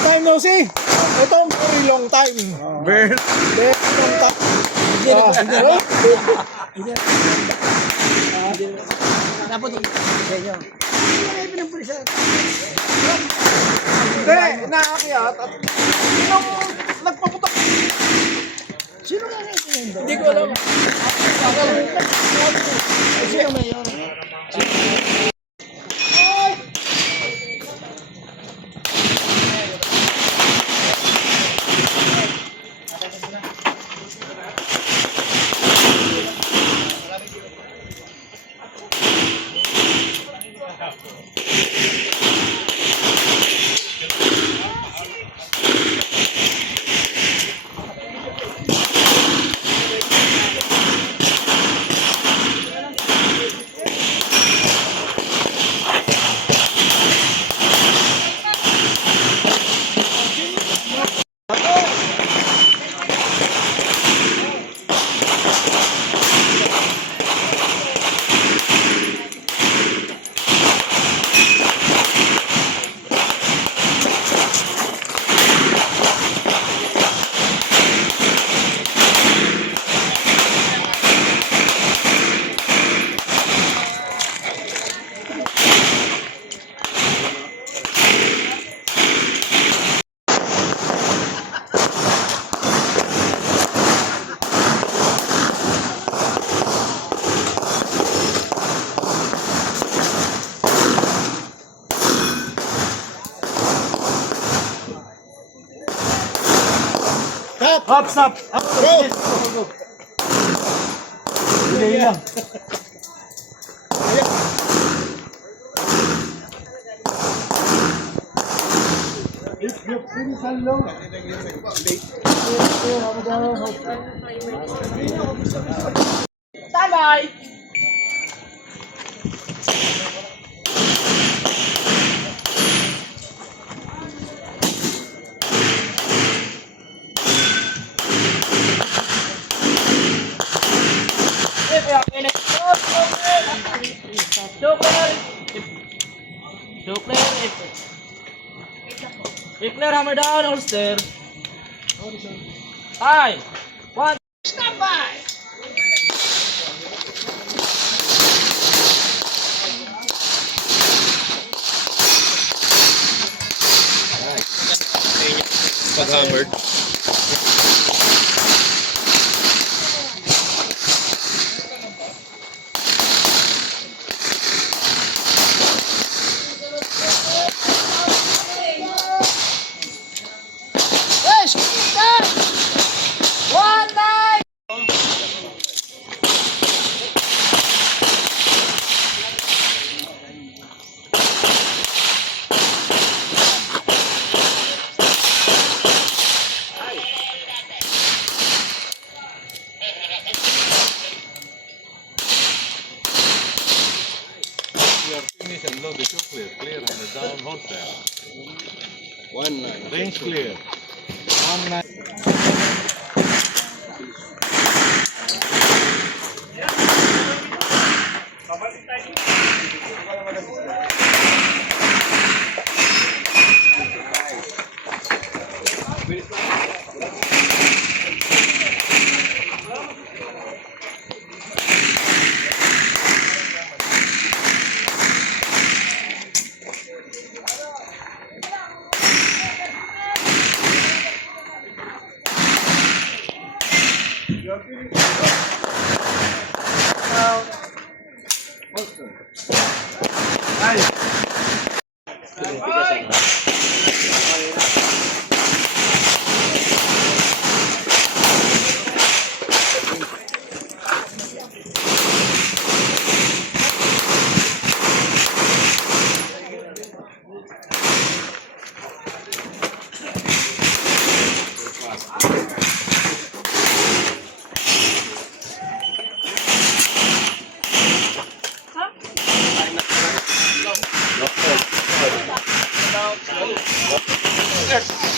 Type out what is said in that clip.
Time no see. Ito ang very long time. Very long time. Dapat inyo. Hindi, naakyat at sinong nagpaputok? Sino nga nga ito yun? Hindi ko alam. Sino mayor? Stop! Go! Delay lang. Tabay! Clear, hammer down, holster. Hi. One. Stop by. Pag-hammered. Finish and load the show clear. Clear, hammer down, hold there. 1-9. Range clear. 1-9. Yes.